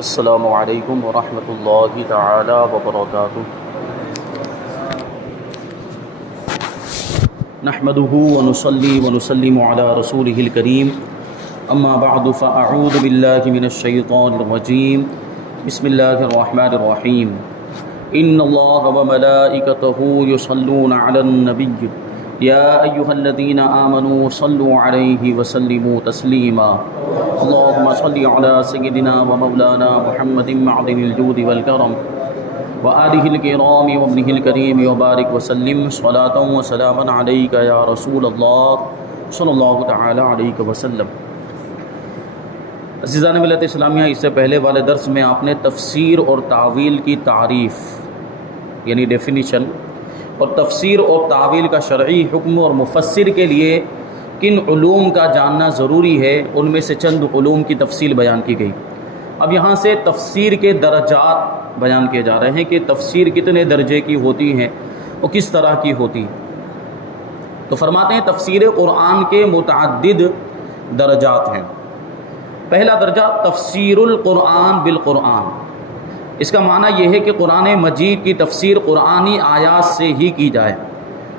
السلام علیکم ورحمۃ اللہ تعالی وبرکاتہ۔ نحمده ونصلي ونسلم على رسوله الكريم، اما بعد فاعوذ باللہ من الشیطان الرجیم، بسم اللہ الرحمن الرحیم۔ ان اللہ وملائکتہ یصلون علی النبی یا ایہا الذین آمنوا صلوا علیہ وسلموا تسلیما۔ اللہم صل علی سیدنا ومولانا محمد معدن الجود والکرم وآلہ الکرام وابنہ الکریم وبارک وسلم صلاۃ وسلاما علیک یا رسول اللہ صلی اللہ تعالی علیہ وسلم۔ عزیزان ملت اسلامیہ، اس سے پہلے والے درس میں آپ نے تفسیر اور تعویل کی تعریف یعنی ڈیفینیشن اور تفسیر اور تعویل کا شرعی حکم اور مفسر کے لیے کن علوم کا جاننا ضروری ہے ان میں سے چند علوم کی تفصیل بیان کی گئی۔ اب یہاں سے تفسیر کے درجات بیان کیے جا رہے ہیں کہ تفسیر کتنے درجے کی ہوتی ہیں اور کس طرح کی ہوتی ہے۔ تو فرماتے ہیں تفسیر قرآن کے متعدد درجات ہیں۔ پہلا درجہ تفسیر القرآن بالقرآن۔ اس کا معنی یہ ہے کہ قرآن مجید کی تفسیر قرآنی آیات سے ہی کی جائے،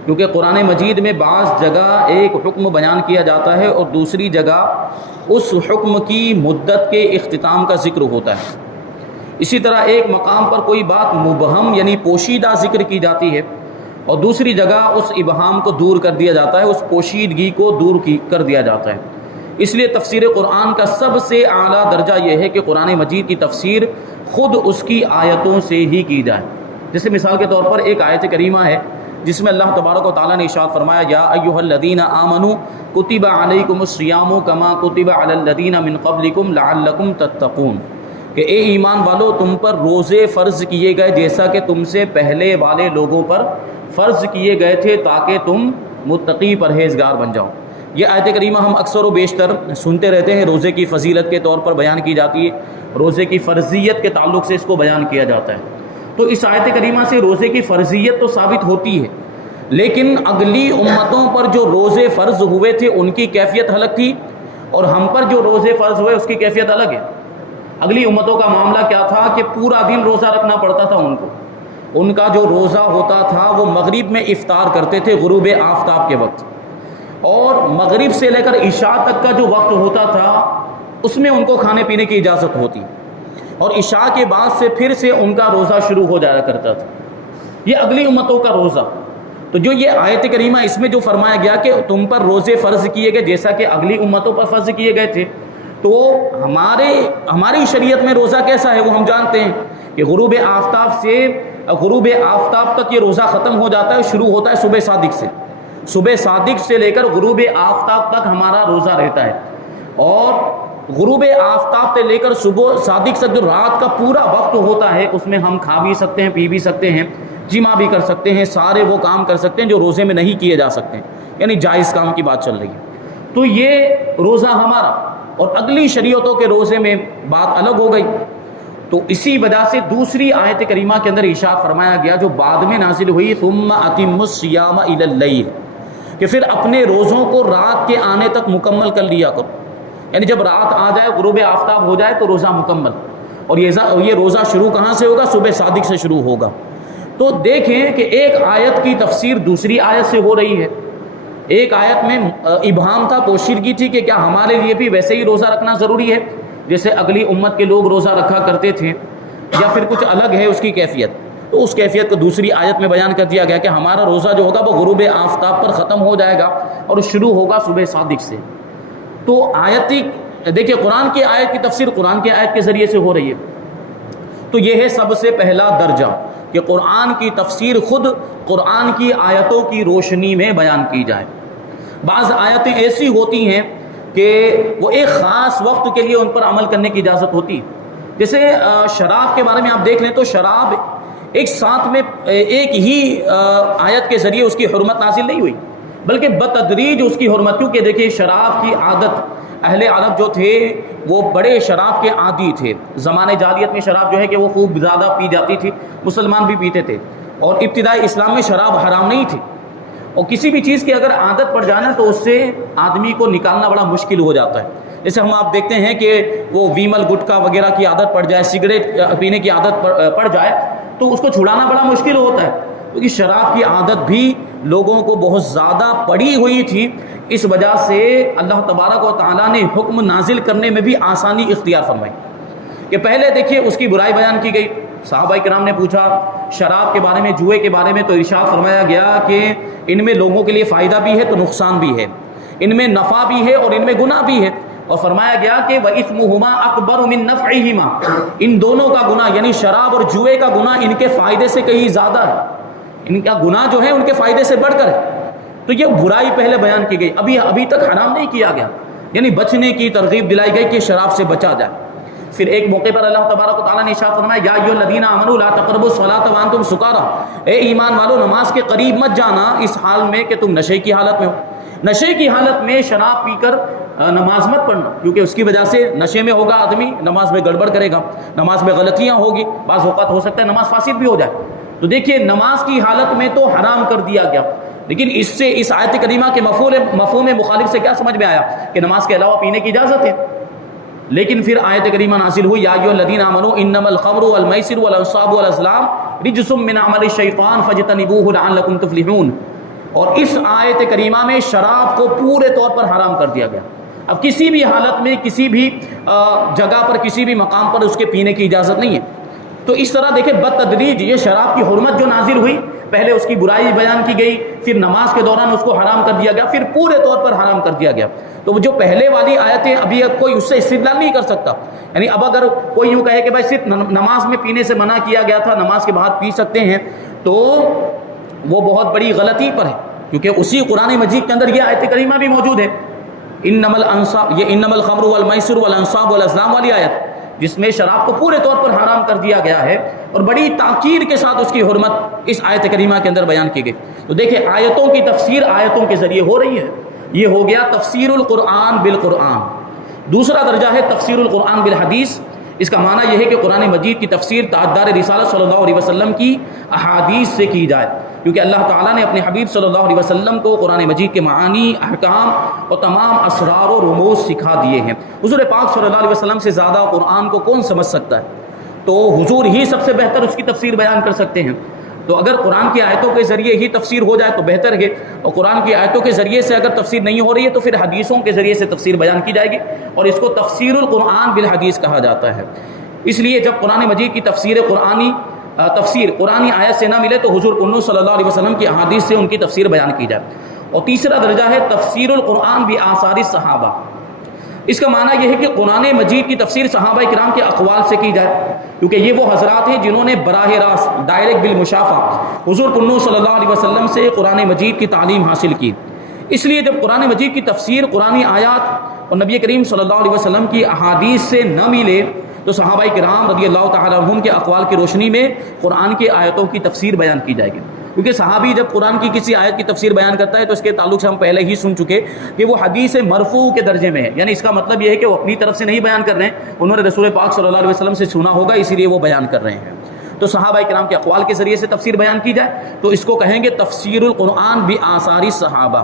کیونکہ قرآن مجید میں بعض جگہ ایک حکم بیان کیا جاتا ہے اور دوسری جگہ اس حکم کی مدت کے اختتام کا ذکر ہوتا ہے۔ اسی طرح ایک مقام پر کوئی بات مبہم یعنی پوشیدہ ذکر کی جاتی ہے اور دوسری جگہ اس ابہام کو دور کر دیا جاتا ہے، اس پوشیدگی کو دور کر دیا جاتا ہے۔ اس لیے تفسیر قرآن کا سب سے اعلیٰ درجہ یہ ہے کہ قرآن مجید کی تفسیر خود اس کی آیتوں سے ہی کی جائے۔ جیسے مثال کے طور پر ایک آیت کریمہ ہے جس میں اللہ تبارک و تعالیٰ نے ارشاد فرمایا، یا ایھا الذین آمنوا کتب علیکم الصیام کما کتب علی الذین من قبلکم لعلکم تتقون، کہ اے ایمان والو تم پر روزے فرض کیے گئے جیسا کہ تم سے پہلے والے لوگوں پر فرض کیے گئے تھے تاکہ تم متقی پرہیزگار بن جاؤ۔ یہ آیت کریمہ ہم اکثر و بیشتر سنتے رہتے ہیں، روزے کی فضیلت کے طور پر بیان کی جاتی ہے، روزے کی فرضیت کے تعلق سے اس کو بیان کیا جاتا ہے۔ تو اس آیت کریمہ سے روزے کی فرضیت تو ثابت ہوتی ہے، لیکن اگلی امتوں پر جو روزے فرض ہوئے تھے ان کی کیفیت الگ تھی اور ہم پر جو روزے فرض ہوئے اس کی کیفیت الگ ہے۔ اگلی امتوں کا معاملہ کیا تھا کہ پورا دن روزہ رکھنا پڑتا تھا ان کو۔ ان کا جو روزہ ہوتا تھا وہ مغرب میں افطار کرتے تھے غروب آفتاب کے وقت، اور مغرب سے لے کر عشاء تک کا جو وقت ہوتا تھا اس میں ان کو کھانے پینے کی اجازت ہوتی، اور عشاء کے بعد سے پھر سے ان کا روزہ شروع ہو جایا کرتا تھا۔ یہ اگلی امتوں کا روزہ۔ تو جو یہ آیت کریمہ اس میں جو فرمایا گیا کہ تم پر روزے فرض کیے گئے جیسا کہ اگلی امتوں پر فرض کیے گئے تھے، تو ہماری شریعت میں روزہ کیسا ہے وہ ہم جانتے ہیں کہ غروب آفتاب تک یہ روزہ ختم ہو جاتا ہے، شروع ہوتا ہے صبح صادق سے۔ صبح صادق سے لے کر غروب آفتاب تک ہمارا روزہ رہتا ہے، اور غروب آفتاب سے لے کر صبح صادق تک جو رات کا پورا وقت ہوتا ہے اس میں ہم کھا بھی سکتے ہیں، پی بھی سکتے ہیں، جمع بھی کر سکتے ہیں، سارے وہ کام کر سکتے ہیں جو روزے میں نہیں کیے جا سکتے ہیں، یعنی جائز کام کی بات چل رہی ہے۔ تو یہ روزہ ہمارا، اور اگلی شریعتوں کے روزے میں بات الگ ہو گئی۔ تو اسی وجہ سے دوسری آیت کریمہ کے اندر ارشاد فرمایا گیا جو بعد میں نازل ہوئی، ثم اتموا الصیام الی اللیل، کہ پھر اپنے روزوں کو رات کے آنے تک مکمل کر لیا کرو، یعنی جب رات آ جائے غروب آفتاب ہو جائے تو روزہ مکمل۔ اور یہ روزہ شروع کہاں سے ہوگا؟ صبح صادق سے شروع ہوگا۔ تو دیکھیں کہ ایک آیت کی تفسیر دوسری آیت سے ہو رہی ہے۔ ایک آیت میں ابہام تھا، پوشیدگی تھی کہ کیا ہمارے لیے بھی ویسے ہی روزہ رکھنا ضروری ہے جیسے اگلی امت کے لوگ روزہ رکھا کرتے تھے، یا پھر کچھ الگ ہے اس کی کیفیت؟ تو اس کیفیت کو دوسری آیت میں بیان کر دیا گیا کہ ہمارا روزہ جو ہوگا وہ غروب آفتاب پر ختم ہو جائے گا اور شروع ہوگا صبح صادق سے۔ تو دیکھیے قرآن کی آیت کی تفسیر قرآن کی آیت کے ذریعے سے ہو رہی ہے۔ تو یہ ہے سب سے پہلا درجہ کہ قرآن کی تفسیر خود قرآن کی آیتوں کی روشنی میں بیان کی جائے۔ بعض آیتیں ایسی ہوتی ہیں کہ وہ ایک خاص وقت کے لیے ان پر عمل کرنے کی اجازت ہوتی ہے۔ جیسے شراب کے بارے میں آپ دیکھ لیں تو شراب ایک ساتھ میں ایک ہی آیت کے ذریعے اس کی حرمت نازل نہیں ہوئی، بلکہ بتدریج اس کی حرمت، کیونکہ دیکھیے شراب کی عادت اہل عرب جو تھے وہ بڑے شراب کے عادی تھے۔ زمانے جاہلیت میں شراب جو ہے کہ وہ خوب زیادہ پی جاتی تھی، مسلمان بھی پیتے تھے، اور ابتدائی اسلام میں شراب حرام نہیں تھی، اور کسی بھی چیز کی اگر عادت پڑ جانا تو اس سے آدمی کو نکالنا بڑا مشکل ہو جاتا ہے. جیسے ہم آپ دیکھتے ہیں کہ وہ ویمل گٹکا وغیرہ کی عادت پڑ جائے, سگریٹ پینے کی عادت پڑ جائے تو اس کو چھڑانا بڑا مشکل ہوتا ہے, کیونکہ شراب کی عادت بھی لوگوں کو بہت زیادہ پڑی ہوئی تھی. اس وجہ سے اللہ تبارک و تعالیٰ نے حکم نازل کرنے میں بھی آسانی اختیار فرمائی کہ پہلے دیکھیے اس کی برائی بیان کی گئی. صحابہ کرام نے پوچھا شراب کے بارے میں, جوئے کے بارے میں, تو ارشاد فرمایا گیا کہ ان میں لوگوں کے لیے فائدہ بھی ہے تو نقصان بھی ہے, ان میں نفع بھی ہے اور ان میں گناہ بھی ہے. اور فرمایا گیا کہ وَإِثْمُهُمَا أَكْبَرُ مِن نَفْعِهِمَا, ان دونوں کا گناہ یعنی شراب اور جوئے کا گناہ ان کے فائدے سے کہیں زیادہ ہے, ان کا گناہ جو ہے ان کے فائدے سے بڑھ کر ہے. تو یہ برائی پہلے بیان کی گئی, ابھی تک حرام نہیں کیا گیا, یعنی بچنے کی ترغیب دلائی گئی کہ شراب سے بچا جائے. پھر ایک موقع پر اللہ تبارک و تعالیٰ نے ارشاد فرمایا یا ایھا الذین آمنوا لا تقربوا الصلاۃ وانتم سکارا, اے ایمان والو نماز کے قریب مت جانا اس حال میں کہ تم نشے کی حالت میں ہو. نشے کی حالت میں شراب پی کر نماز مت پڑھنا, کیونکہ اس کی وجہ سے نشے میں ہوگا آدمی, نماز میں گڑبڑ کرے گا, نماز میں غلطیاں ہوگی, بعض اوقات ہو سکتا ہے نماز فاسد بھی ہو جائے. تو دیکھیے نماز کی حالت میں تو حرام کر دیا گیا, لیکن اس سے اس آیت کریمہ کے مفہوم مخالف سے کیا سمجھ میں آیا کہ نماز کے علاوہ پینے کی اجازت ہے. لیکن پھر آیت کریمہ نازل ہوئی یا ایھا الذین آمنوا انما الخمر والمیسر والانصاب والازلام رجس من عمل الشیطان فاجتنبوہ لعلکم تفلحون. اور اس آیت کریمہ میں شراب کو پورے طور پر حرام کر دیا گیا. اب کسی بھی حالت میں کسی بھی جگہ پر کسی بھی مقام پر اس کے پینے کی اجازت نہیں ہے. تو اس طرح دیکھیں بتدریج یہ شراب کی حرمت جو نازل ہوئی, پہلے اس کی برائی بیان کی گئی, پھر نماز کے دوران اس کو حرام کر دیا گیا, پھر پورے طور پر حرام کر دیا گیا. تو جو پہلے والی آیتیں ابھی کوئی اس سے استدلال نہیں کر سکتا. یعنی اب اگر کوئی یوں کہے کہ بھائی صرف نماز میں پینے سے منع کیا گیا تھا, نماز کے بعد پی سکتے ہیں, تو وہ بہت بڑی غلطی پر ہے, کیونکہ اسی قرآن مجید کے اندر یہ آیت کریمہ بھی موجود ہے انما الخمر والمیسر والانصاب والازلام والی آیت, جس میں شراب کو پورے طور پر حرام کر دیا گیا ہے اور بڑی تاکید کے ساتھ اس کی حرمت اس آیت کریمہ کے اندر بیان کی گئی. تو دیکھیں آیتوں کی تفسیر آیتوں کے ذریعے ہو رہی ہے. یہ ہو گیا تفسیر القرآن بالقرآن. دوسرا درجہ ہے تفسیر القرآن بالحدیث. اس کا معنی یہ ہے کہ قرآن مجید کی تفسیر تاجدار رسالت صلی اللہ علیہ وسلم کی احادیث سے کی جائے, کیونکہ اللہ تعالیٰ نے اپنے حبیب صلی اللہ علیہ وسلم کو قرآن مجید کے معانی, احکام اور تمام اسرار و رموز سکھا دیے ہیں. حضور پاک صلی اللہ علیہ وسلم سے زیادہ قرآن کو کون سمجھ سکتا ہے, تو حضور ہی سب سے بہتر اس کی تفسیر بیان کر سکتے ہیں. تو اگر قرآن کی آیتوں کے ذریعے ہی تفسیر ہو جائے تو بہتر ہے, اور قرآن کی آیتوں کے ذریعے سے اگر تفسیر نہیں ہو رہی ہے تو پھر حدیثوں کے ذریعے سے تفسیر بیان کی جائے گی, اور اس کو تفسیر القرآن بالحدیث کہا جاتا ہے. اس لیے جب قرآن مجید کی تفسیر قرآنی آیت سے نہ ملے تو حضور صلی اللہ علیہ وسلم کی احادیث سے ان کی تفسیر بیان کی جائے. اور تیسرا درجہ ہے تفسیر القرآن بآثار الصحابہ. اس کا معنی یہ ہے کہ قرآن مجید کی تفسیر صحابہ کرام کے اقوال سے کی جائے, کیونکہ یہ وہ حضرات ہیں جنہوں نے براہ راست ڈائریکٹ بالمشافہ حضور صلی اللہ علیہ وسلم سے قرآن مجید کی تعلیم حاصل کی. اس لیے جب قرآن مجید کی تفسیر قرآنی آیات اور نبی کریم صلی اللہ علیہ وسلم کی احادیث سے نہ ملے تو صحابہ کرام رضی اللہ تعالیٰ عنہم کے اقوال کی روشنی میں قرآن کی آیتوں کی تفسیر بیان کی جائے گی. کیونکہ صحابی جب قرآن کی کسی آیت کی تفسیر بیان کرتا ہے تو اس کے تعلق سے ہم پہلے ہی سن چکے کہ وہ حدیث مرفوع کے درجے میں ہے, یعنی اس کا مطلب یہ ہے کہ وہ اپنی طرف سے نہیں بیان کر رہے ہیں, انہوں نے رسول پاک صلی اللہ علیہ وسلم سے سنا ہوگا اسی لیے وہ بیان کر رہے ہیں. تو صحابہ کرام کے اقوال کے ذریعے سے تفسیر بیان کی جائے تو اس کو کہیں گے تفسیر القرآن بآثار الصحابہ.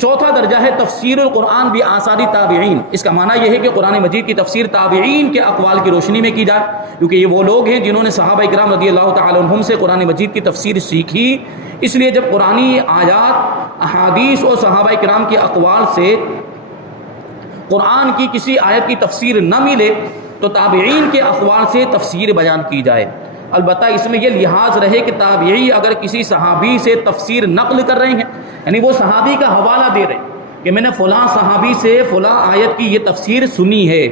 چوتھا درجہ ہے تفسیر القرآن بآثار تابعین. اس کا معنی یہ ہے کہ قرآن مجید کی تفسیر تابعین کے اقوال کی روشنی میں کی جائے, کیونکہ یہ وہ لوگ ہیں جنہوں نے صحابہ کرام رضی اللہ تعالی عنہم سے قرآن مجید کی تفسیر سیکھی. اس لیے جب قرآنی آیات, احادیث اور صحابہ کرام کے اقوال سے قرآن کی کسی آیت کی تفسیر نہ ملے تو تابعین کے اقوال سے تفسیر بیان کی جائے. البتہ اس میں یہ لحاظ رہے کہ تابعی اگر کسی صحابی سے تفسیر نقل کر رہے ہیں, یعنی وہ صحابی کا حوالہ دے رہے ہیں کہ میں نے فلاں صحابی سے فلاں آیت کی یہ تفسیر سنی ہے,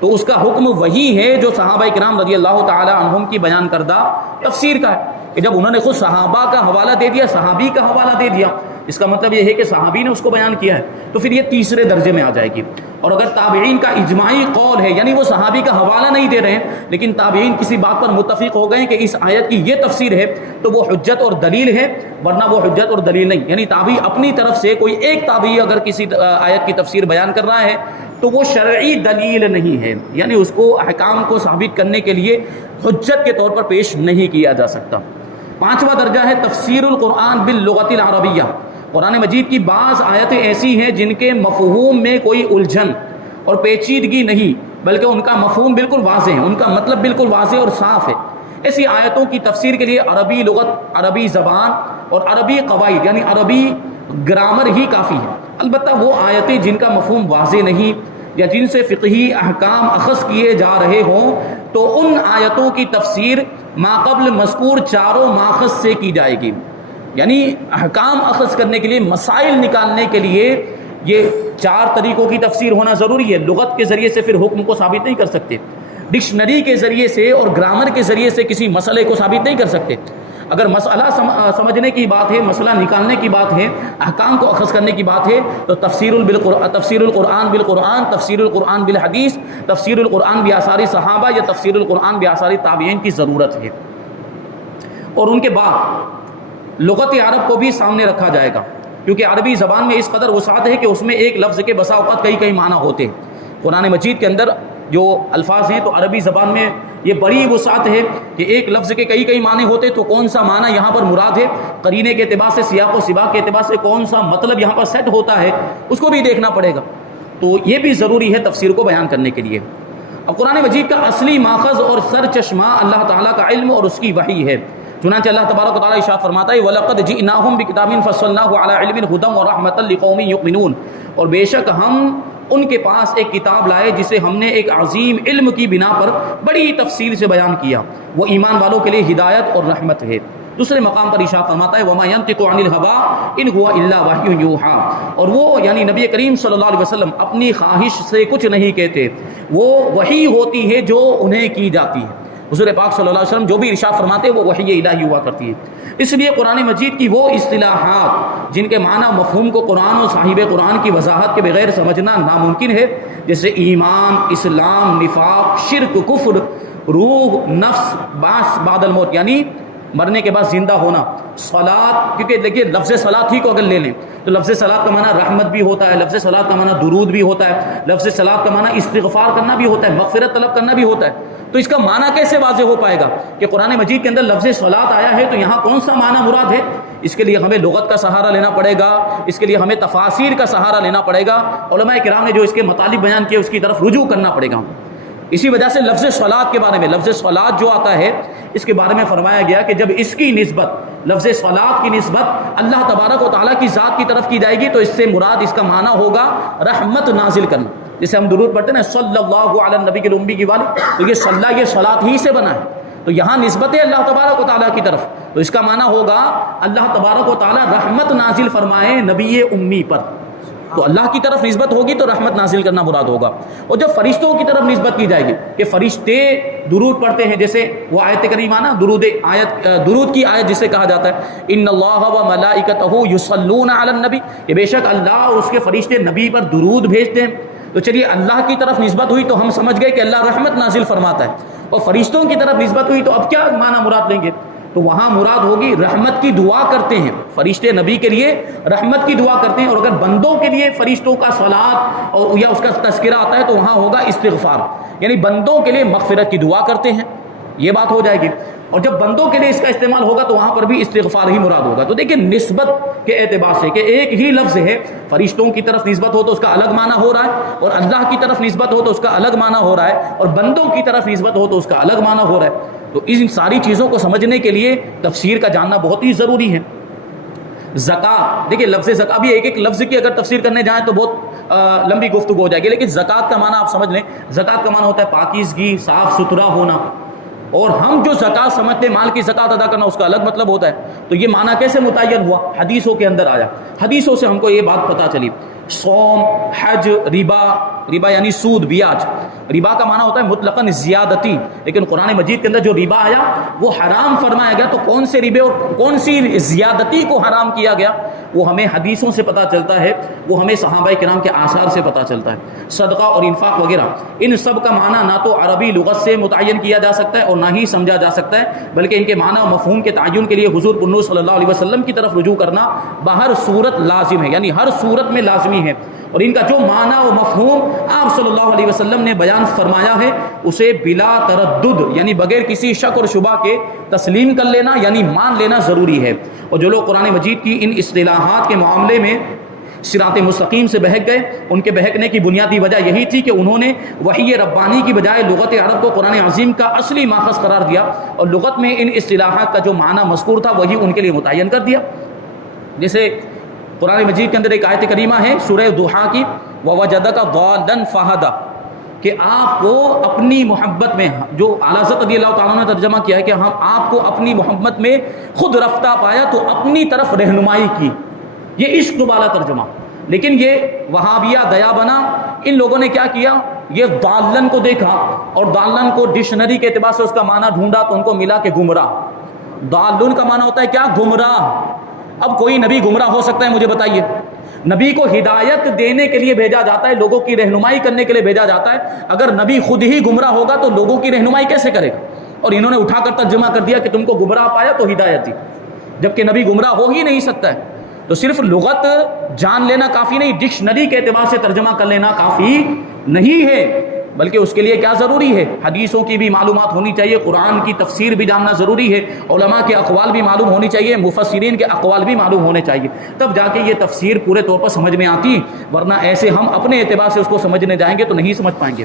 تو اس کا حکم وہی ہے جو صحابہ کرام رضی اللہ تعالی عنہم کی بیان کردہ تفسیر کا ہے, کہ جب انہوں نے خود صحابہ کا حوالہ دے دیا, صحابی کا حوالہ دے دیا, اس کا مطلب یہ ہے کہ صحابی نے اس کو بیان کیا ہے, تو پھر یہ تیسرے درجے میں آ جائے گی. اور اگر تابعین کا اجماعی قول ہے, یعنی وہ صحابی کا حوالہ نہیں دے رہے ہیں لیکن تابعین کسی بات پر متفق ہو گئے ہیں کہ اس آیت کی یہ تفسیر ہے, تو وہ حجت اور دلیل ہے, ورنہ وہ حجت اور دلیل نہیں. یعنی تابعی اپنی طرف سے کوئی ایک تابعی اگر کسی آیت کی تفسیر بیان کر رہا ہے تو وہ شرعی دلیل نہیں ہے, یعنی اس کو احکام کو ثابت کرنے کے لیے حجت کے طور پر پیش نہیں کیا جا سکتا. 5واں درجہ ہے تفسیر القرآن باللغت العربیہ. قرآن مجید کی بعض آیتیں ایسی ہیں جن کے مفہوم میں کوئی الجھن اور پیچیدگی نہیں، بلکہ ان کا مفہوم بالکل واضح ہے، ان کا مطلب بالکل واضح اور صاف ہے. ایسی آیتوں کی تفسیر کے لیے عربی لغت، عربی زبان اور عربی قواعد یعنی عربی گرامر ہی کافی ہے. البتہ وہ آیتیں جن کا مفہوم واضح نہیں یا جن سے فقہی احکام اخذ کیے جا رہے ہوں تو ان آیتوں کی تفسیر ماقبل مذکور چاروں ماخذ سے کی جائے گی. یعنی احکام اخذ کرنے کے لیے، مسائل نکالنے کے لیے یہ 4 طریقوں کی تفسیر ہونا ضروری ہے. لغت کے ذریعے سے پھر حکم کو ثابت نہیں کر سکتے، ڈکشنری کے ذریعے سے اور گرامر کے ذریعے سے کسی مسئلے کو ثابت نہیں کر سکتے. اگر مسئلہ سمجھنے کی بات ہے، مسئلہ نکالنے کی بات ہے، احکام کو اخذ کرنے کی بات ہے تو تفسیر القرآن بالقرآن، تفسیر القرآن بالحدیث، تفسیر القرآن بآثار صحابہ یا تفسیر القرآن بآثار تابعین کی ضرورت ہے. اور ان کے بعد لغت عرب کو بھی سامنے رکھا جائے گا، کیونکہ عربی زبان میں اس قدر وسعت ہے کہ اس میں ایک لفظ کے بسا اوقات کئی معنی ہوتے ہیں. قرآن مجید کے اندر جو الفاظ ہیں تو عربی زبان میں یہ بڑی وسعت ہے کہ ایک لفظ کے کئی معنی ہوتے، تو کون سا معنی یہاں پر مراد ہے، قرینے کے اعتبار سے، سیاق و سباق کے اعتبار سے کون سا مطلب یہاں پر سیٹ ہوتا ہے، اس کو بھی دیکھنا پڑے گا. تو یہ بھی ضروری ہے تفسیر کو بیان کرنے کے لیے. اب قرآن مجید کا اصلی ماخذ اور سر چشمہ اللہ تعالیٰ کا علم اور اس کی وحی ہے. چنانچہ اللہ تبارک و تعالیٰ ارشاد فرماتا ہے وَلَقَدْ جِئْنَاهُمْ بِكِتَابٍ فَصَّلْنَاهُ عَلَىٰ عِلْمٍ هُدًى وَرَحْمَةً لِقَوْمٍ يُؤْمِنُونَ. اور بے شک ہم ان کے پاس ایک کتاب لائے جسے ہم نے ایک عظیم علم کی بنا پر بڑی تفصیل سے بیان کیا، وہ ایمان والوں کے لیے ہدایت اور رحمت ہے. دوسرے مقام پر ارشاد فرماتا ہے وَمَا يَنطِقُ عَنِ الْهَوَىٰ إِنْ هُوَ إِلَّا وَحْيٌ يُوحَىٰ. اور وہ یعنی نبی کریم صلی اللہ علیہ وسلم اپنی خواہش سے کچھ نہیں کہتے، وہ وحی ہوتی ہے جو انہیں کی جاتی ہے. حضور پاک صلی اللہ علیہ وسلم جو بھی ارشاد فرماتے ہیں وہ وحی الہی ہوا کرتی ہے. اس لیے قرآن مجید کی وہ اصطلاحات جن کے معنی مفہوم کو قرآن اور صاحب قرآن کی وضاحت کے بغیر سمجھنا ناممکن ہے، جیسے ایمان، اسلام، نفاق، شرک، کفر، روح، نفس، بعث بعد الموت یعنی مرنے کے بعد زندہ ہونا، صلاۃ. کیونکہ دیکھیے لفظ صلاۃ ہی کو اگر لے لیں تو لفظ صلاۃ کا معنی رحمت بھی ہوتا ہے، لفظ صلاۃ کا معنی درود بھی ہوتا ہے، لفظ صلاۃ کا معنی استغفار کرنا بھی ہوتا ہے، مغفرت طلب کرنا بھی ہوتا ہے. تو اس کا معنی کیسے واضح ہو پائے گا کہ قرآن مجید کے اندر لفظ صلاۃ آیا ہے تو یہاں کون سا معنی مراد ہے؟ اس کے لیے ہمیں لغت کا سہارا لینا پڑے گا، اس کے لیے ہمیں تفاسیر کا سہارا لینا پڑے گا. علماء کرام نے جو اس کے مطالب بیان کیے اس کی طرف رجوع کرنا پڑے گا. اسی وجہ سے لفظ صلاۃ کے بارے میں، لفظ صلاۃ جو آتا ہے اس کے بارے میں فرمایا گیا کہ جب اس کی نسبت، لفظ صلاۃ کی نسبت اللہ تبارک و تعالیٰ کی ذات کی طرف کی جائے گی تو اس سے مراد، اس کا معنی ہوگا رحمت نازل کرنا. جسے ہم درود پڑھتے ہیں نا صلی اللہ علی النبی کے الامی کی والی، تو یہ صلی یہ صلاۃ ہی سے بنا ہے. تو یہاں نسبت ہے اللہ تبارک و تعالیٰ کی طرف، تو اس کا معنی ہوگا اللہ تبارک و تعالیٰ رحمت نازل فرمائے نبی امی پر. تو اللہ کی طرف نسبت ہوگی تو رحمت نازل کرنا مراد ہوگا. اور جب فرشتوں کی طرف نسبت کی جائے گی کہ فرشتے درود پڑھتے ہیں، جیسے وہ آیت کریمہ نا درود کی آیت جسے کہا جاتا ہے ان اللہ و ملائکتہ یصلون علی النبی، کہ بے شک اللہ اور اس کے فرشتے نبی پر درود بھیجتے ہیں. تو چلیے اللہ کی طرف نسبت ہوئی تو ہم سمجھ گئے کہ اللہ رحمت نازل فرماتا ہے، اور فرشتوں کی طرف نسبت ہوئی تو اب کیا معنی مراد لیں گے؟ تو وہاں مراد ہوگی رحمت کی دعا کرتے ہیں فرشتے، نبی کے لیے رحمت کی دعا کرتے ہیں. اور اگر بندوں کے لیے فرشتوں کا صلاۃ اور یا اس کا تذکرہ آتا ہے تو وہاں ہوگا استغفار، یعنی بندوں کے لیے مغفرت کی دعا کرتے ہیں، یہ بات ہو جائے گی. اور جب بندوں کے لیے اس کا استعمال ہوگا تو وہاں پر بھی استغفار ہی مراد ہوگا. تو دیکھیں نسبت کے اعتبار سے کہ ایک ہی لفظ ہے، فرشتوں کی طرف نسبت ہو تو اس کا الگ معنی ہو رہا ہے، اور اللہ کی طرف نسبت ہو تو اس کا الگ معنی ہو رہا ہے، اور بندوں کی طرف نسبت ہو تو اس کا الگ معنی ہو رہا ہے. تو ان ساری چیزوں کو سمجھنے کے لیے تفسیر کا جاننا بہت ہی ضروری ہے. زکوٰۃ، دیکھیں لفظ زکوٰۃ بھی ایک لفظ کی اگر تفسیر کرنے جائیں تو بہت لمبی گفتگو ہو جائے گی، لیکن زکوٰۃ کا معنی آپ سمجھ لیں. زکوٰۃ کا معنی ہوتا ہے پاکیزگی، صاف ستھرا ہونا. اور ہم جو زکوٰۃ سمجھتے ہیں مال کی زکوٰۃ ادا کرنا، اس کا الگ مطلب ہوتا ہے. تو یہ معنی کیسے متعین ہوا؟ حدیثوں کے اندر آیا، حدیثوں سے ہم کو یہ بات پتہ چلی. صوم، حج، ربا یعنی سود، بیاج. ربا کا معنی ہوتا ہے مطلقاً زیادتی، لیکن قرآن مجید کے اندر جو ربا آیا وہ حرام فرمایا گیا. تو کون سے ربے اور کون سی زیادتی کو حرام کیا گیا وہ ہمیں حدیثوں سے پتہ چلتا ہے، وہ ہمیں صحابہ کرام کے آثار سے پتہ چلتا ہے. صدقہ اور انفاق وغیرہ، ان سب کا معنی نہ تو عربی لغت سے متعین کیا جا سکتا ہے اور نہ ہی سمجھا جا سکتا ہے، بلکہ ان کے معنی و مفہوم کے تعین کے لیے حضور پنو صلی اللہ علیہ وسلم کی طرف رجوع کرنا بہر صورت لازم ہے، یعنی ہر صورت میں لازمی ہے. اور ان کا جو معنی و مفہوم آپ صلی اللہ علیہ وسلم نے بیان فرمایا ہے اسے بلا تردد یعنی بغیر کسی شک اور شبہ کے تسلیم کر لینا یعنی مان لینا ضروری ہے۔ اور جو لوگ قرآن مجید کی ان اصطلاحات کے معاملے میں صراط مستقیم سے بہک گئے، ان کے بہکنے کی بنیادی وجہ یہی تھی کہ انہوں نے وحی ربانی کی بجائے لغت عرب کو قرآن عظیم کا اصلی ماخذ قرار دیا اور لغت میں ان اصطلاحات کا جو معنی مذکور تھا وہی ان کے لیے متعین کر دیا۔ جیسے قرآن مجید کے اندر ایک آیت کریمہ ہے سورہ ضحیٰ کی، وَوَجَدَكَ ضَالًّا فَهَدَىٰ، کہ آپ کو اپنی محبت میں، جو اعلیٰ حضرت رضی اللہ تعالیٰ نے ترجمہ کیا ہے کہ ہم آپ کو اپنی محبت میں خود رفتہ پایا تو اپنی طرف رہنمائی کی، یہ عشق والا ترجمہ۔ لیکن یہ وہابیہ گیا بنا ان لوگوں نے کیا کیا، یہ ضالن کو دیکھا اور ضالن کو ڈکشنری کے اعتبار سے اس کا معنی ڈھونڈا تو ان کو ملا کہ گمراہ۔ ضالن کا معنی ہوتا ہے کیا، گمراہ۔ اب کوئی نبی گمراہ ہو سکتا ہے؟ مجھے بتائیے۔ نبی کو ہدایت دینے کے لیے بھیجا جاتا ہے، لوگوں کی رہنمائی کرنے کے لیے بھیجا جاتا ہے۔ اگر نبی خود ہی گمراہ ہوگا تو لوگوں کی رہنمائی کیسے کرے گا؟ اور انہوں نے اٹھا کر ترجمہ کر دیا کہ تم کو گمراہ پایا تو ہدایت دی، جبکہ نبی گمراہ ہو ہی نہیں سکتا ہے۔ تو صرف لغت جان لینا کافی نہیں، ڈکشنری کے اعتبار سے ترجمہ کر لینا کافی نہیں ہے، بلکہ اس کے لیے کیا ضروری ہے، حدیثوں کی بھی معلومات ہونی چاہیے، قرآن کی تفسیر بھی جاننا ضروری ہے، علماء کے اقوال بھی معلوم ہونی چاہیے، مفسرین کے اقوال بھی معلوم ہونے چاہیے، تب جا کے یہ تفسیر پورے طور پر سمجھ میں آتی، ورنہ ایسے ہم اپنے اعتبار سے اس کو سمجھنے جائیں گے تو نہیں سمجھ پائیں گے۔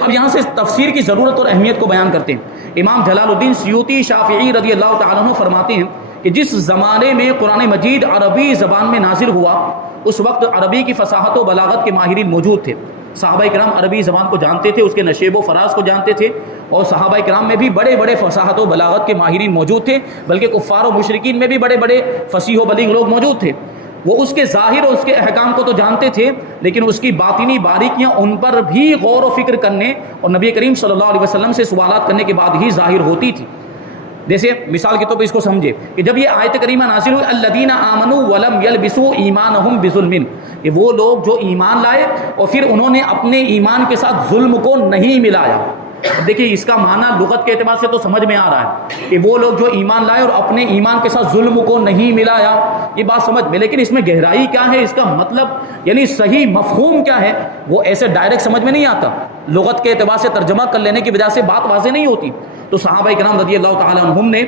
اب یہاں سے تفسیر کی ضرورت اور اہمیت کو بیان کرتے ہیں۔ امام جلال الدین سیوطی شافعی رضی اللہ تعالیٰ عنہ فرماتے ہیں کہ جس زمانے میں قرآن مجید عربی زبان میں نازل ہوا اس وقت عربی کی فصاحت و بلاغت کے ماہرین موجود تھے۔ صحابہ کرام عربی زبان کو جانتے تھے، اس کے نشیب و فراز کو جانتے تھے، اور صحابہ کرام میں بھی بڑے بڑے فصاحت و بلاغت کے ماہرین موجود تھے، بلکہ کفار و مشرکین میں بھی بڑے بڑے فصیح و بلیغ لوگ موجود تھے۔ وہ اس کے ظاہر اور اس کے احکام کو تو جانتے تھے، لیکن اس کی باطنی باریکیاں ان پر بھی غور و فکر کرنے اور نبی کریم صلی اللہ علیہ وسلم سے سوالات کرنے کے بعد ہی ظاہر ہوتی تھی۔ جیسے مثال کے طور پہ اس کو سمجھے کہ جب یہ آیت کریمہ نازل ہوئی الذین آمنوا ولم یلبسوا ایمانہم بظلم، کہ وہ لوگ جو ایمان لائے اور پھر انہوں نے اپنے ایمان کے ساتھ ظلم کو نہیں ملایا۔ دیکھیے اس کا معنی لغت کے اعتبار سے تو سمجھ میں آ رہا ہے کہ وہ لوگ جو ایمان لائے اور اپنے ایمان کے ساتھ ظلم کو نہیں ملایا، یہ بات سمجھ میں، لیکن اس میں گہرائی کیا ہے، اس کا مطلب یعنی صحیح مفہوم کیا ہے، وہ ایسے ڈائریکٹ سمجھ میں نہیں آتا۔ لغت کے اعتبار سے ترجمہ کر لینے کی وجہ سے بات واضح نہیں ہوتی۔ تو صحابہ کرام رضی اللہ تعالیٰ عنہم نے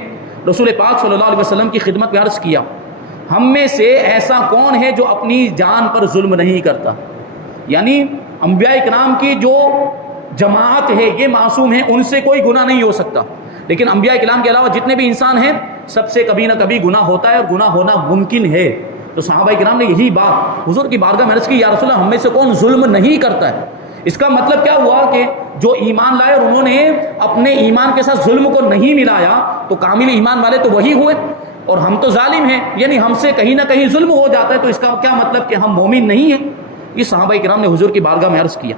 رسول پاک صلی اللہ علیہ وسلم کی خدمت میں عرض کیا، ہم میں سے ایسا کون ہے جو اپنی جان پر ظلم نہیں کرتا؟ یعنی انبیاء کرام کی جو جماعت ہے یہ معصوم ہے، ان سے کوئی گناہ نہیں ہو سکتا، لیکن انبیاء کرام کے علاوہ جتنے بھی انسان ہیں سب سے کبھی نہ کبھی گناہ ہوتا ہے اور گناہ ہونا ممکن ہے۔ تو صحابہ کرام نے یہی بات حضور کی بارگاہ میں عرض کی، یا رسول اللہ ہم میں سے کون ظلم نہیں کرتا ہے؟ اس کا مطلب کیا ہوا کہ جو ایمان لائے اور انہوں نے اپنے ایمان کے ساتھ ظلم کو نہیں ملایا تو کامل ایمان والے تو وہی ہوئے، اور ہم تو ظالم ہیں، یعنی ہم سے کہیں نہ کہیں ظلم ہو جاتا ہے، تو اس کا کیا مطلب کہ ہم مومن نہیں ہیں؟ یہ صحابہ کرام نے حضور کی بارگاہ میں عرض کیا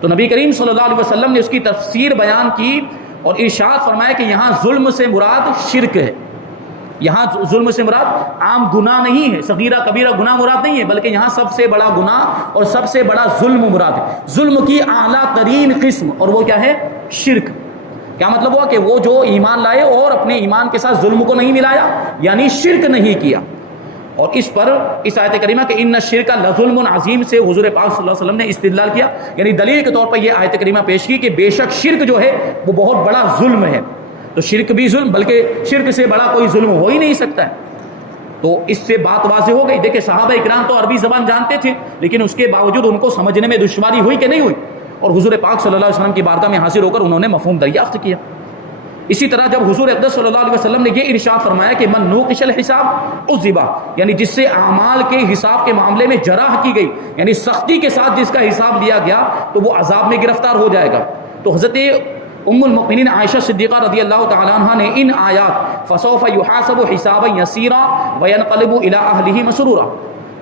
تو نبی کریم صلی اللہ علیہ وسلم نے اس کی تفسیر بیان کی اور ارشاد فرمایا کہ یہاں ظلم سے مراد شرک ہے۔ یہاں ظلم سے مراد عام گناہ نہیں ہے، صغیرہ کبیرہ گناہ مراد نہیں ہے، بلکہ یہاں سب سے بڑا گناہ اور سب سے بڑا ظلم مراد ہے، ظلم کی اعلیٰ ترین قسم، اور وہ کیا ہے؟ شرک۔ کیا مطلب ہوا کہ وہ جو ایمان لائے اور اپنے ایمان کے ساتھ ظلم کو نہیں ملایا، یعنی شرک نہیں کیا۔ اور اس پر اس آیت کریمہ کہ ان الشرک لظلم عظیم سے حضور پاک صلی اللہ علیہ وسلم نے استدلال کیا، یعنی دلیل کے طور پر یہ آیت کریمہ پیش کی کہ بے شک شرک جو ہے وہ بہت بڑا ظلم ہے۔ تو شرک بھی ظلم، بلکہ شرک سے بڑا کوئی ظلم ہو ہی نہیں سکتا ہے۔ تو اس سے بات واضح ہو گئی۔ دیکھیں صحابہ اکرام تو عربی زبان جانتے تھے، لیکن اس کے باوجود ان کو سمجھنے میں دشواری ہوئی کہ نہیں ہوئی، اور حضور پاک صلی اللہ علیہ وسلم کی بارگاہ میں حاضر ہو کر انہوں نے مفہوم دریافت کیا۔ اسی طرح جب حضور اقدس صلی اللہ علیہ وسلم نے یہ ارشاد فرمایا کہ من نوقش الحساب عذب، یعنی جس سے اعمال کے حساب کے معاملے میں جراح کی گئی، یعنی سختی کے ساتھ جس کا حساب لیا گیا تو وہ عذاب میں گرفتار ہو جائے گا۔ تو حضرت ام المؤمنین عائشہ صدیقہ رضی اللہ تعالی عنہا نے ان آیات فسوف یحاسب حسابا یسیرا وینقلب الی اہلہ مسرورا،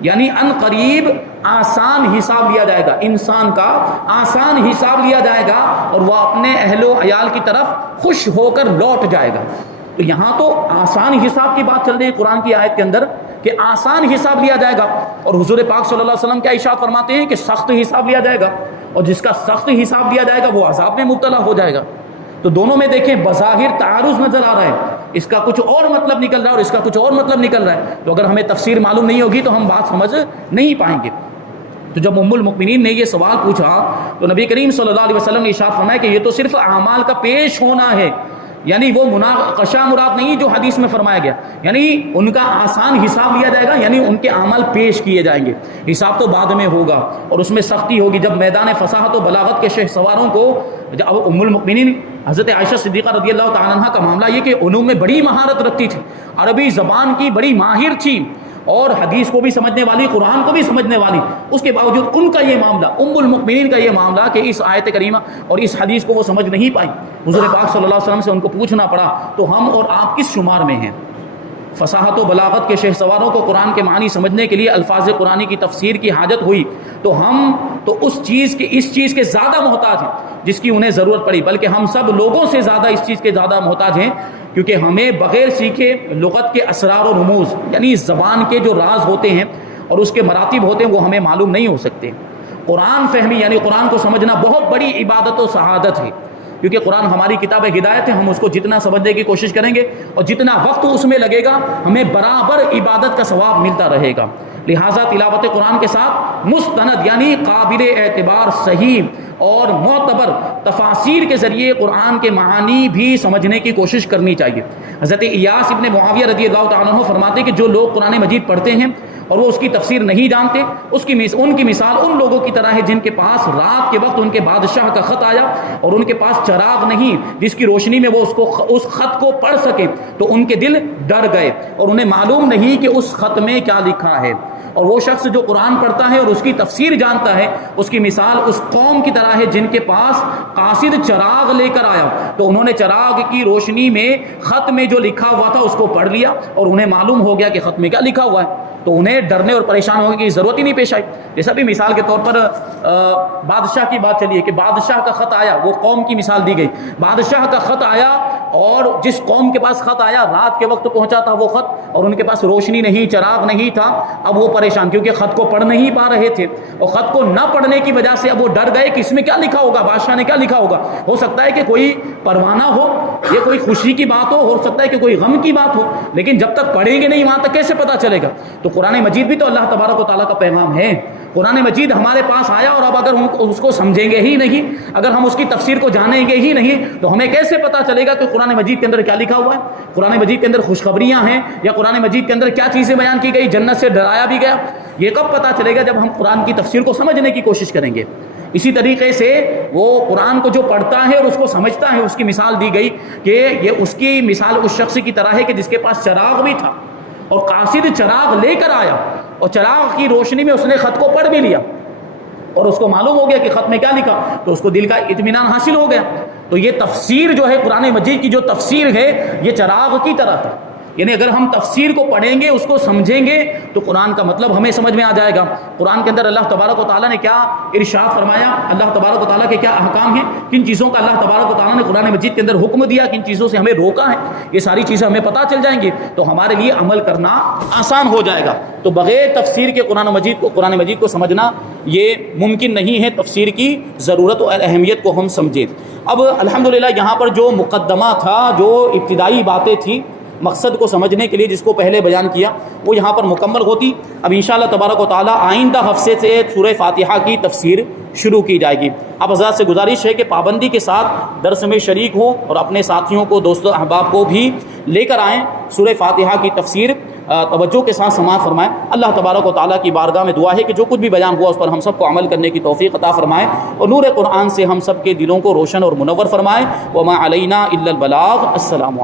یعنی ان قریب آسان حساب لیا جائے گا، انسان کا آسان حساب لیا جائے گا اور وہ اپنے اہل و عیال کی طرف خوش ہو کر لوٹ جائے گا۔ تو یہاں تو آسان حساب کی بات چل رہی ہے قرآن کی آیت کے اندر کہ آسان حساب لیا جائے گا، اور حضور پاک صلی اللہ علیہ وسلم کیا ارشاد فرماتے ہیں کہ سخت حساب لیا جائے گا، اور جس کا سخت حساب لیا جائے گا وہ عذاب میں مبتلا ہو جائے گا۔ تو دونوں میں دیکھیں بظاہر تعارض نظر آ رہا ہے، اس کا کچھ اور مطلب نکل رہا ہے اور اس کا کچھ اور مطلب نکل رہا ہے، تو اگر ہمیں تفسیر معلوم نہیں ہوگی تو ہم بات سمجھ نہیں پائیں گے۔ تو جب ام المؤمنین نے یہ سوال پوچھا تو نبی کریم صلی اللہ علیہ وسلم نے ارشاد فرمایا کہ یہ تو صرف اعمال کا پیش ہونا ہے، یعنی وہ مناقشہ مراد نہیں جو حدیث میں فرمایا گیا، یعنی ان کا آسان حساب لیا جائے گا، یعنی ان کے عمل پیش کیے جائیں گے، حساب تو بعد میں ہوگا اور اس میں سختی ہوگی۔ جب میدان فصاحت و بلاغت کے شہ سواروں کو، جب ام المؤمنین حضرت عائشہ صدیقہ رضی اللہ تعالیٰ عنہ کا معاملہ یہ کہ علوم میں بڑی مہارت رکھتی تھی، عربی زبان کی بڑی ماہر تھی اور حدیث کو بھی سمجھنے والی، قرآن کو بھی سمجھنے والی، اس کے باوجود ان کا یہ معاملہ، ام المؤمنین کا یہ معاملہ کہ اس آیت کریمہ اور اس حدیث کو وہ سمجھ نہیں پائی، حضور پاک صلی اللہ علیہ وسلم سے ان کو پوچھنا پڑا تو ہم اور آپ کس شمار میں ہیں؟ فصاحت و بلاغت کے شہ سواروں کو قرآن کے معنی سمجھنے کے لیے الفاظ قرآنی کی تفسیر کی حاجت ہوئی تو ہم تو اس چیز کے زیادہ محتاج ہیں جس کی انہیں ضرورت پڑی، بلکہ ہم سب لوگوں سے زیادہ اس چیز کے زیادہ محتاج ہیں، کیونکہ ہمیں بغیر سیکھے لغت کے اسرار و رموز، یعنی زبان کے جو راز ہوتے ہیں اور اس کے مراتب ہوتے ہیں وہ ہمیں معلوم نہیں ہو سکتے۔ قرآن فہمی یعنی قرآن کو سمجھنا بہت بڑی عبادت و سعادت ہے، کیونکہ قرآن ہماری کتاب ہدایت ہے، ہم اس کو جتنا سمجھنے کی کوشش کریں گے اور جتنا وقت اس میں لگے گا ہمیں برابر عبادت کا ثواب ملتا رہے گا۔ لہٰذا تلاوت قرآن کے ساتھ مستند یعنی قابل اعتبار صحیح اور معتبر تفاسیر کے ذریعے قرآن کے معانی بھی سمجھنے کی کوشش کرنی چاہیے۔ حضرت ایاس ابن معاویہ رضی اللہ تعالیٰ عنہ فرماتے ہیں کہ جو لوگ قرآن مجید پڑھتے ہیں اور وہ اس کی تفسیر نہیں جانتے، ان کی مثال ان لوگوں کی طرح ہے جن کے پاس رات کے وقت ان کے بادشاہ کا خط آیا اور ان کے پاس چراغ نہیں جس کی روشنی میں وہ اس خط کو پڑھ سکے، تو ان کے دل ڈر گئے اور انہیں معلوم نہیں کہ اس خط میں کیا لکھا ہے۔ اور وہ شخص جو قرآن پڑھتا ہے اور اس کی تفسیر جانتا ہے، اس کی مثال اس قوم کی طرح ہے جن کے پاس قاصد چراغ لے کر آیا تو انہوں نے چراغ کی روشنی میں خط میں جو لکھا ہوا تھا اس کو پڑھ لیا اور انہیں معلوم ہو گیا کہ خط میں کیا لکھا ہوا ہے، تو انہیں ڈرنے اور پریشان ہونے کی ضرورت ہی نہیں پیش آئی۔ جیسا بھی مثال کے طور پر بادشاہ کی بات چلیے کہ بادشاہ کا خط آیا، وہ قوم کی مثال دی گئی، بادشاہ کا خط آیا اور جس قوم کے پاس خط آیا رات کے وقت پہنچا تھا وہ خط اور ان کے پاس روشنی نہیں، چراغ نہیں تھا، اب وہ پریشان کیونکہ خط کو پڑھ نہیں پا رہے تھے اور خط کو نہ پڑھنے کی وجہ سے اب وہ ڈر گئے کہ اس میں کیا لکھا ہوگا، بادشاہ نے کیا لکھا ہوگا، ہو سکتا ہے کہ کوئی پروانہ ہو، یہ کوئی خوشی کی بات ہو سکتا ہے کہ کوئی غم کی بات ہو، لیکن جب تک پڑھیں گے نہیں وہاں تک کیسے پتہ چلے گا؟ تو قرآن مجید بھی تو اللہ تبارک و تعالیٰ کا پیغام ہے۔ قرآن مجید ہمارے پاس آیا اور اب اگر ہم اس کو سمجھیں گے ہی نہیں، اگر ہم اس کی تفسیر کو جانیں گے ہی نہیں تو ہمیں کیسے پتہ چلے گا کہ قرآن مجید کے اندر کیا لکھا ہوا ہے؟ قرآن مجید کے اندر خوشخبریاں ہیں یا قرآن مجید کے اندر کیا چیزیں بیان کی گئی، جنت سے ڈرایا بھی گیا؟ یہ کب پتہ چلے گا؟ جب ہم قرآن کی تفسیر کو سمجھنے کی کوشش کریں گے۔ اسی طریقے سے وہ قرآن کو جو پڑھتا ہے اور اس کو سمجھتا ہے، اس کی مثال دی گئی کہ یہ اس کی مثال اس شخص کی طرح ہے کہ جس کے پاس چراغ بھی تھا اور قاصد چراغ لے کر آیا اور چراغ کی روشنی میں اس نے خط کو پڑھ بھی لیا اور اس کو معلوم ہو گیا کہ خط میں کیا لکھا، تو اس کو دل کا اطمینان حاصل ہو گیا۔ تو یہ تفسیر جو ہے قرآن مجید کی جو تفسیر ہے یہ چراغ کی طرح ہے، یعنی اگر ہم تفسیر کو پڑھیں گے، اس کو سمجھیں گے تو قرآن کا مطلب ہمیں سمجھ میں آ جائے گا۔ قرآن کے اندر اللہ تبارک و تعالیٰ نے کیا ارشاد فرمایا، اللہ تبارک و تعالیٰ کے کیا احکام ہیں، کن چیزوں کا اللہ تبارک و تعالیٰ نے قرآن مجید کے اندر حکم دیا، کن چیزوں سے ہمیں روکا ہے، یہ ساری چیزیں ہمیں پتہ چل جائیں گی تو ہمارے لیے عمل کرنا آسان ہو جائے گا۔ تو بغیر تفسیر کے قرآن مجید کو سمجھنا یہ ممکن نہیں ہے، تفسیر کی ضرورت اور اہمیت کو ہم سمجھیں۔ اب الحمدللہ یہاں پر جو مقدمہ تھا، جو ابتدائی باتیں تھیں مقصد کو سمجھنے کے لیے جس کو پہلے بیان کیا وہ یہاں پر مکمل ہوتی۔ اب انشاءاللہ تبارک و تعالیٰ آئندہ ہفتے سے سورہ فاتحہ کی تفسیر شروع کی جائے گی۔ اب حضرات سے گزارش ہے کہ پابندی کے ساتھ درس میں شریک ہوں اور اپنے ساتھیوں کو، دوستوں، احباب کو بھی لے کر آئیں۔ سورہ فاتحہ کی تفسیر توجہ کے ساتھ سماعت فرمائیں۔ اللہ تبارک و تعالیٰ کی بارگاہ میں دعا ہے کہ جو کچھ بھی بیان ہوا اس پر ہم سب کو عمل کرنے کی توفیق عطا فرمائے اور نور قرآن سے ہم سب کے دلوں کو روشن اور منور فرمائے۔ وما علینا الا البلاغ۔ السلام علیکم۔